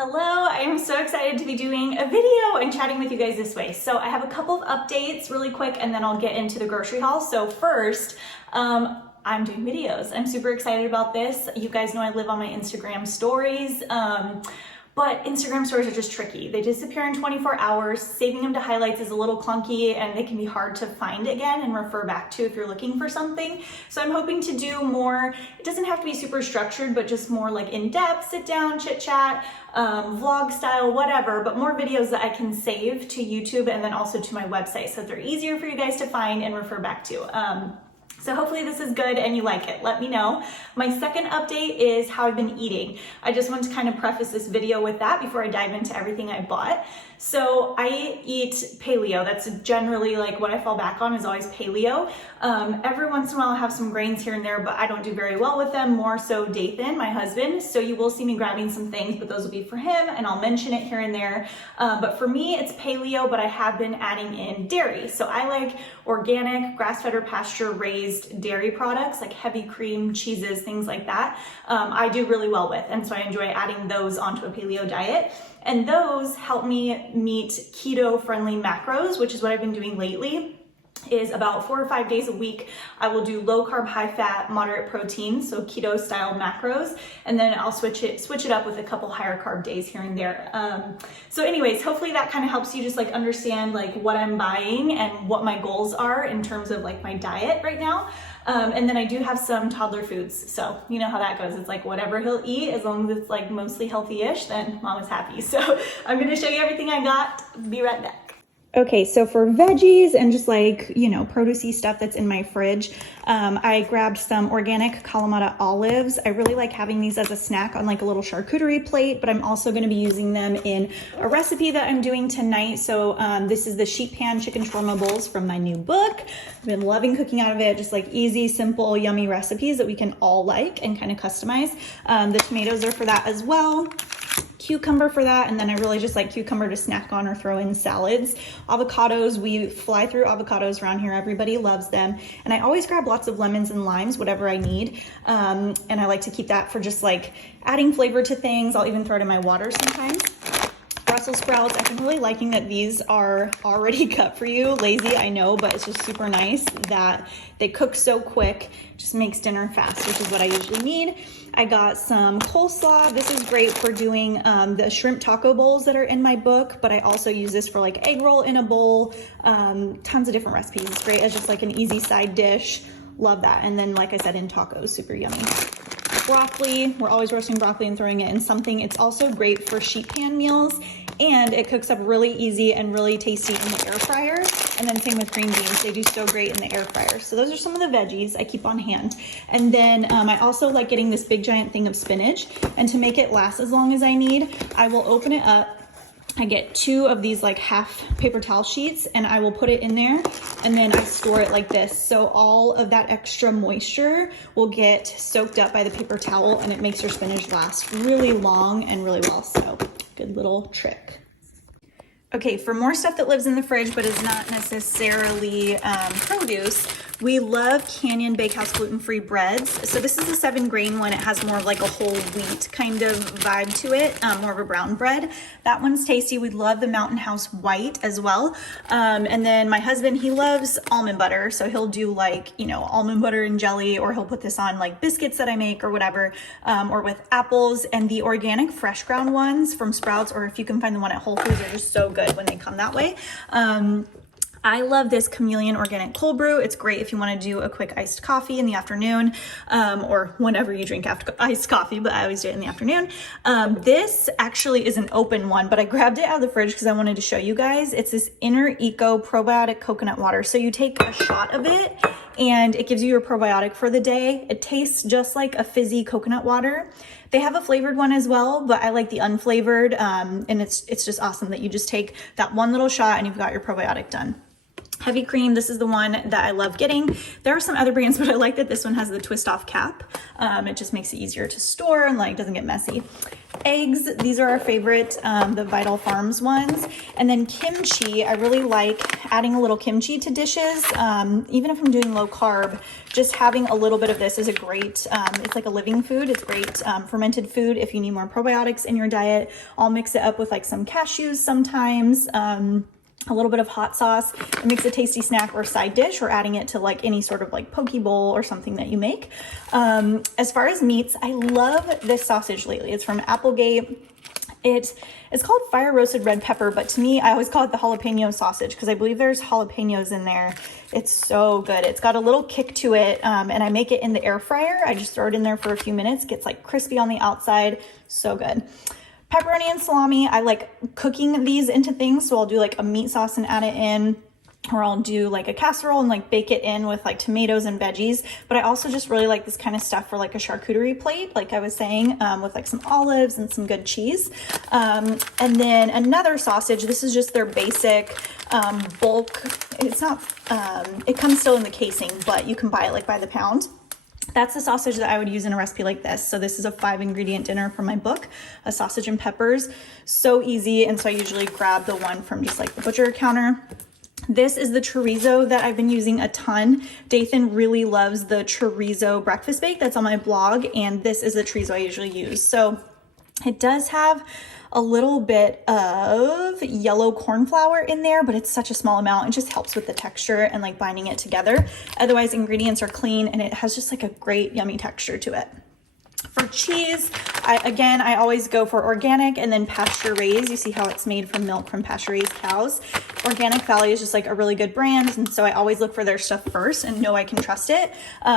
Hello, I am so excited to be doing a video and chatting with you guys this way. So I have a couple of updates really quick and then I'll get into the grocery haul. So first, I'm doing videos. I'm super excited about this. You guys know I live on my Instagram stories. But Instagram stories are just tricky. They disappear in 24 hours. Saving them to highlights is a little clunky and they can be hard to find again and refer back to if you're looking for something. So I'm hoping to do more, it doesn't have to be super structured, but just more like in-depth, sit down, chit chat, vlog style, whatever, but more videos that I can save to YouTube and then also to my website so they're easier for you guys to find and refer back to. So hopefully this is good and you like it. Let me know. My second update is how I've been eating. I just want to kind of preface this video with that before I dive into everything I bought. So I eat paleo. That's generally like what I fall back on is always paleo. Every once in a while I have some grains here and there, but I don't do very well with them, more so Dathan, my husband. So you will see me grabbing some things, but those will be for him and I'll mention it here and there. But for me, it's paleo, but I have been adding in dairy. So I like organic, grass-fed or pasture-raised dairy products like heavy cream, cheeses, things like that. I do really well with, and so I enjoy adding those onto a paleo diet. And those help me meet keto-friendly macros, which is what I've been doing lately. Is about 4 or 5 days a week. I will do low carb, high fat, moderate protein, so keto style macros, and then I'll switch it up with a couple higher carb days here and there. So anyways, hopefully that kind of helps you just like understand like what I'm buying and what my goals are in terms of like my diet right now. And then I do have some toddler foods. So you know how that goes. It's like whatever he'll eat, as long as it's like mostly healthy-ish, then mom is happy. So I'm gonna show you everything I got. Be right back. Okay, so for veggies and just like, you know, produce-y stuff that's in my fridge, I grabbed some organic Kalamata olives. I really like having these as a snack on like a little charcuterie plate, but I'm also going to be using them in a recipe that I'm doing tonight. So this is the sheet pan chicken shawarma bowls from my new book. I've been loving cooking out of it, just like easy, simple, yummy recipes that we can all like and kind of customize. The tomatoes are for that as well. Cucumber for that, and then I really just like cucumber to snack on or throw in salads. Avocados, we fly through avocados around here. Everybody loves them. And I always grab lots of lemons and limes, whatever I need. And I like to keep that for just like adding flavor to things. I'll even throw it in my water sometimes. Brussels sprouts, I've been really liking that these are already cut for you. Lazy, I know, but it's just super nice that they cook so quick. Just makes dinner fast, which is what I usually need. I got some coleslaw. This is great for doing the shrimp taco bowls that are in my book, but I also use this for like egg roll in a bowl, tons of different recipes. It's great as just like an easy side dish. Love that. And then, like I said, in tacos, super yummy. Broccoli, we're always roasting broccoli and throwing it in something. It's also great for sheet pan meals, and it cooks up really easy and really tasty in the air fryer. And then same with green beans, they do so great in the air fryer. So those are some of the veggies I keep on hand. And then I also like getting this big giant thing of spinach, and to make it last as long as I need, I will open it up. I get 2 of these like half paper towel sheets and I will put it in there, and then I store it like this. So all of that extra moisture will get soaked up by the paper towel, and it makes your spinach last really long and really well. So good little trick. Okay, for more stuff that lives in the fridge but is not necessarily produce, we love Canyon Bakehouse gluten-free breads. So this is a 7-grain one. It has more of like a whole wheat kind of vibe to it, more of a brown bread. That one's tasty. We love the Mountain House white as well. And then my husband, he loves almond butter. So he'll do like, you know, almond butter and jelly, or he'll put this on like biscuits that I make or whatever, or with apples. And the organic fresh ground ones from Sprouts, or if you can find the one at Whole Foods, are just so good when they come that way. I love this Chameleon Organic Cold Brew. It's great if you want to do a quick iced coffee in the afternoon, or whenever you drink after iced coffee, but I always do it in the afternoon. This actually is an open one, but I grabbed it out of the fridge because I wanted to show you guys. It's this Inner Eco Probiotic Coconut Water. So you take a shot of it and it gives you your probiotic for the day. It tastes just like a fizzy coconut water. They have a flavored one as well, but I like the unflavored, and it's just awesome that you just take that one little shot and you've got your probiotic done. Heavy cream, this is the one that I love getting. There are some other brands, but I like that this one has the twist off cap. It just makes it easier to store and like doesn't get messy. Eggs, these are our favorite, the Vital Farms ones. And then kimchi, I really like adding a little kimchi to dishes. Even if I'm doing low carb, just having a little bit of this is a great, it's like a living food. It's great fermented food if you need more probiotics in your diet. I'll mix it up with like some cashews sometimes. A little bit of hot sauce. It makes a tasty snack or side dish, or adding it to like any sort of like poke bowl or something that you make. As far as meats, I love this sausage lately. It's from Applegate. It's called fire roasted red pepper, but to me, I always call it the jalapeno sausage because I believe there's jalapenos in there. It's so good. It's got a little kick to it, and I make it in the air fryer. I just throw it in there for a few minutes. It gets like crispy on the outside. So good. Pepperoni and salami, I like cooking these into things. So I'll do like a meat sauce and add it in, or I'll do like a casserole and like bake it in with like tomatoes and veggies. But I also just really like this kind of stuff for like a charcuterie plate, like I was saying, with like some olives and some good cheese. And then another sausage, this is just their basic bulk. It's not, it comes still in the casing, but you can buy it like by the pound. That's the sausage that I would use in a recipe like this. So this is a 5-ingredient dinner from my book, a sausage and peppers. So easy. And so I usually grab the one from just like the butcher counter. This is the chorizo that I've been using a ton. Dathan really loves the chorizo breakfast bake that's on my blog. And this is the chorizo I usually use. So it does have a little bit of yellow corn flour in there, but it's such a small amount. It just helps with the texture and like binding it together. Otherwise, ingredients are clean and it has just like a great yummy texture to it. For cheese, I always go for organic and then pasture-raised. You see how it's made from milk from pasture-raised cows. Organic Valley is just like a really good brand, and so I always look for their stuff first and know I can trust it.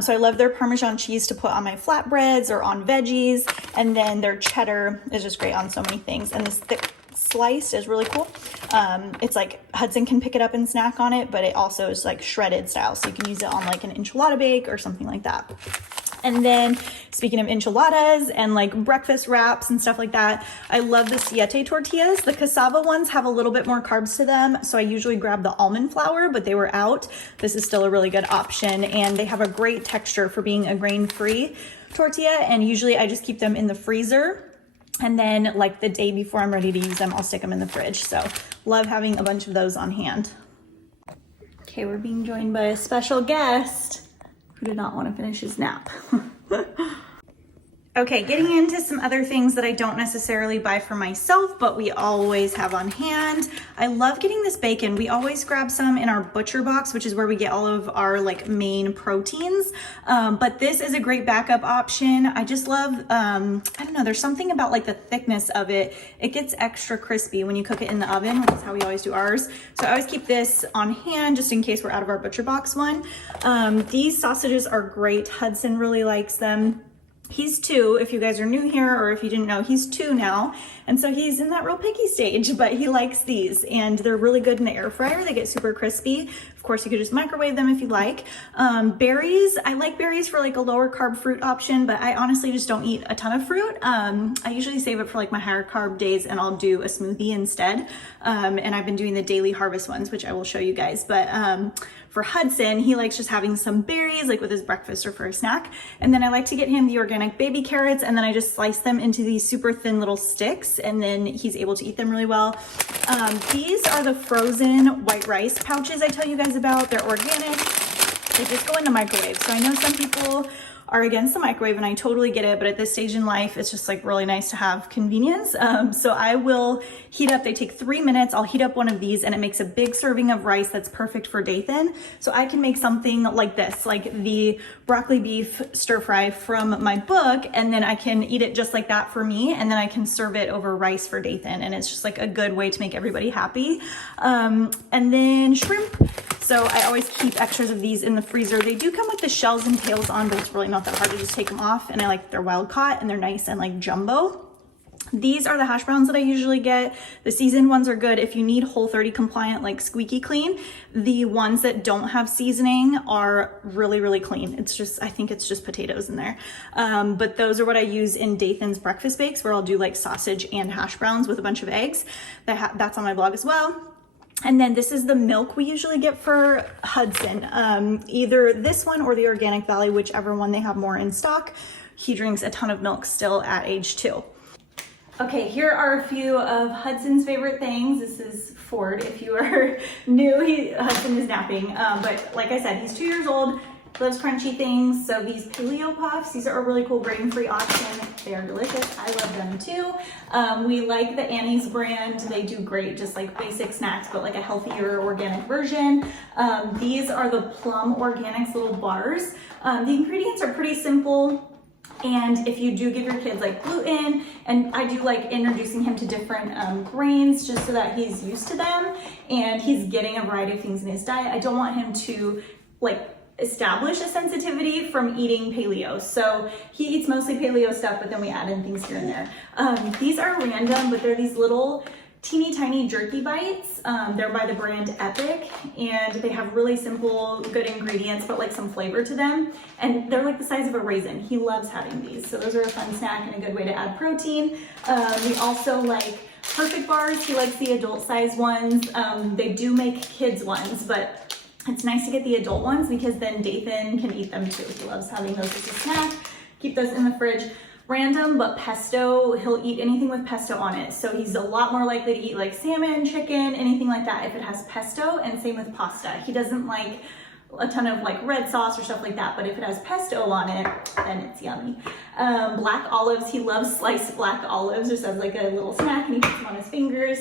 So I love their Parmesan cheese to put on my flatbreads or on veggies, and then their cheddar is just great on so many things. And this thick sliced is really cool. It's like Hudson can pick it up and snack on it, but it also is like shredded style, so you can use it on like an enchilada bake or something like that. And then speaking of enchiladas and like breakfast wraps and stuff like that, I love the siete tortillas. The cassava ones have a little bit more carbs to them, so I usually grab the almond flour, but they were out. This is still a really good option, and they have a great texture for being a grain-free tortilla, and usually I just keep them in the freezer. And then like the day before I'm ready to use them, I'll stick them in the fridge. So love having a bunch of those on hand. Okay, we're being joined by a special guest who did not want to finish his nap. Okay, getting into some other things that I don't necessarily buy for myself, but we always have on hand. I love getting this bacon. We always grab some in our butcher box, which is where we get all of our like main proteins. But this is a great backup option. I just love, I don't know, there's something about like the thickness of it. It gets extra crispy when you cook it in the oven, which is how we always do ours. So I always keep this on hand just in case we're out of our butcher box one. These sausages are great. Hudson really likes them. He's 2, if you guys are new here, or if you didn't know, he's 2 now. And so he's in that real picky stage, but he likes these, and they're really good in the air fryer. They get super crispy. Of course, you could just microwave them if you like. Berries, I like berries for like a lower carb fruit option, but I honestly just don't eat a ton of fruit. I usually save it for like my higher carb days, and I'll do a smoothie instead. And I've been doing the daily harvest ones, which I will show you guys. But for Hudson, he likes just having some berries like with his breakfast or for a snack. And then I like to get him the organic baby carrots, and then I just slice them into these super thin little sticks, and then he's able to eat them really well. These are the frozen white rice pouches I tell you guys about. They're organic. They just go in the microwave. So I know some people are against the microwave, and I totally get it, but at this stage in life, it's just like really nice to have convenience. So I will heat up, they take 3 minutes. I'll heat up one of these, and it makes a big serving of rice that's perfect for Dathan. So I can make something like this, like the broccoli beef stir fry from my book, and then I can eat it just like that for me, and then I can serve it over rice for Dathan, and it's just like a good way to make everybody happy. And then shrimp. So I always keep extras of these in the freezer. They do come with the shells and tails on, but it's really not that hard to just take them off. And I like they're wild caught, and they're nice and like jumbo. These are the hash browns that I usually get. The seasoned ones are good if you need Whole30 compliant, like squeaky clean. The ones that don't have seasoning are really, really clean. It's just, I think it's just potatoes in there. But those are what I use in Dathan's breakfast bakes, where I'll do like sausage and hash browns with a bunch of eggs. That's on my blog as well. And then this is the milk we usually get for Hudson. Either this one or the Organic Valley, whichever one they have more in stock. He drinks a ton of milk still at age 2. Okay, here are a few of Hudson's favorite things. This is Ford. If you are new, Hudson is napping. But like I said, he's 2 years old. He loves crunchy things. So these Paleo puffs, these are a really cool grain-free option. They are delicious. I love them too. We like the Annie's brand. They do great, just like basic snacks, but like a healthier organic version. These are the Plum Organics little bars. The ingredients are pretty simple. And if you do give your kids like gluten, and I do like introducing him to different grains just so that he's used to them and he's getting a variety of things in his diet. I don't want him to like establish a sensitivity from eating paleo. So he eats mostly paleo stuff, but then we add in things here and there. These are random, but they're these little teeny tiny jerky bites. They're by the brand Epic, and they have really simple, good ingredients, but like some flavor to them. And they're like the size of a raisin. He loves having these. So those are a fun snack and a good way to add protein. We also like Perfect Bars. He likes the adult size ones. They do make kids ones, but it's nice to get the adult ones because then Dathan can eat them too. He loves having those as a snack. Keep those in the fridge. Random, but pesto, he'll eat anything with pesto on it. So he's a lot more likely to eat like salmon, chicken, anything like that if it has pesto, and same with pasta. He doesn't like a ton of like red sauce or stuff like that, but if it has pesto on it, then it's yummy. Black olives, he loves sliced black olives just as like a little snack, and he puts them on his fingers.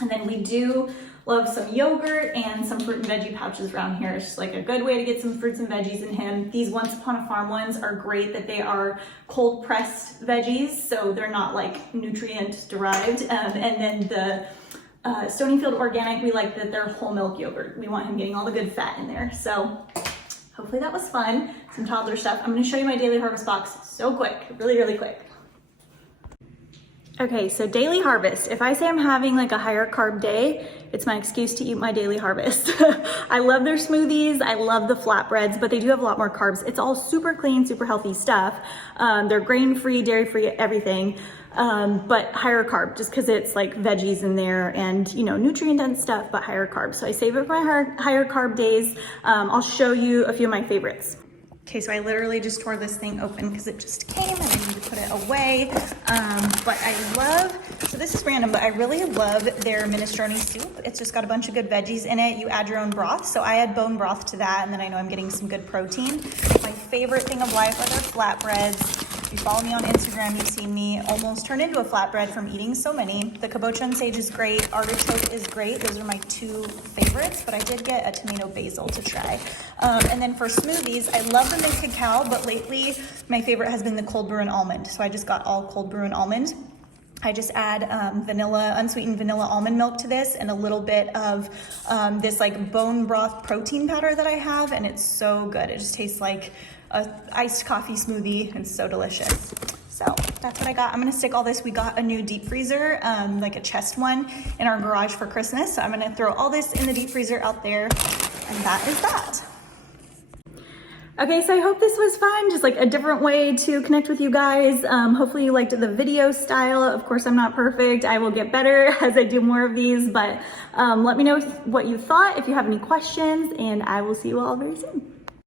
And then we do love some yogurt and some fruit and veggie pouches around here. It's just like a good way to get some fruits and veggies in him. These Once Upon a Farm ones are great that they are cold pressed veggies, so they're not like nutrient derived. And then the Stonyfield Organic, we like that they're whole milk yogurt. We want him getting all the good fat in there. So hopefully that was fun. Some toddler stuff. I'm gonna show you my daily harvest box so quick, really, really quick. Okay, so daily harvest. If I say I'm having like a higher carb day, it's my excuse to eat my daily harvest. I love their smoothies. I love the flatbreads, but they do have a lot more carbs. It's all super clean, super healthy stuff. They're grain-free, dairy-free, everything, but higher carb just because it's like veggies in there and, you know, nutrient-dense stuff, but higher carb. So I save it for my higher carb days. I'll show you a few of my favorites. Okay, so I literally just tore this thing open because it just came and I need to put it away. But I love, so this is random, but I really love their minestrone soup. It's just got a bunch of good veggies in it. You add your own broth. So I add bone broth to that, and then I know I'm getting some good protein. My favorite thing of life are their flatbreads. If you follow me on Instagram, you've seen me almost turn into a flatbread from eating so many. The kabocha and sage is great. Artichoke is great. Those are my 2 favorites, but I did get a tomato basil to try. And then for smoothies, I love the mint cacao, but lately my favorite has been the cold brew and almond. So I just got all cold brew and almond. I just add unsweetened vanilla almond milk to this and a little bit of this like bone broth protein powder that I have, and it's so good. It just tastes like a iced coffee smoothie. It's so delicious. So that's what I got. I'm gonna stick all this. We got a new deep freezer, like a chest one in our garage for Christmas. So I'm gonna throw all this in the deep freezer out there, and that is that. Okay, so I hope this was fun, just like a different way to connect with you guys. Hopefully you liked the video style. Of course, I'm not perfect. I will get better as I do more of these, but let me know what you thought, if you have any questions, and I will see you all very soon.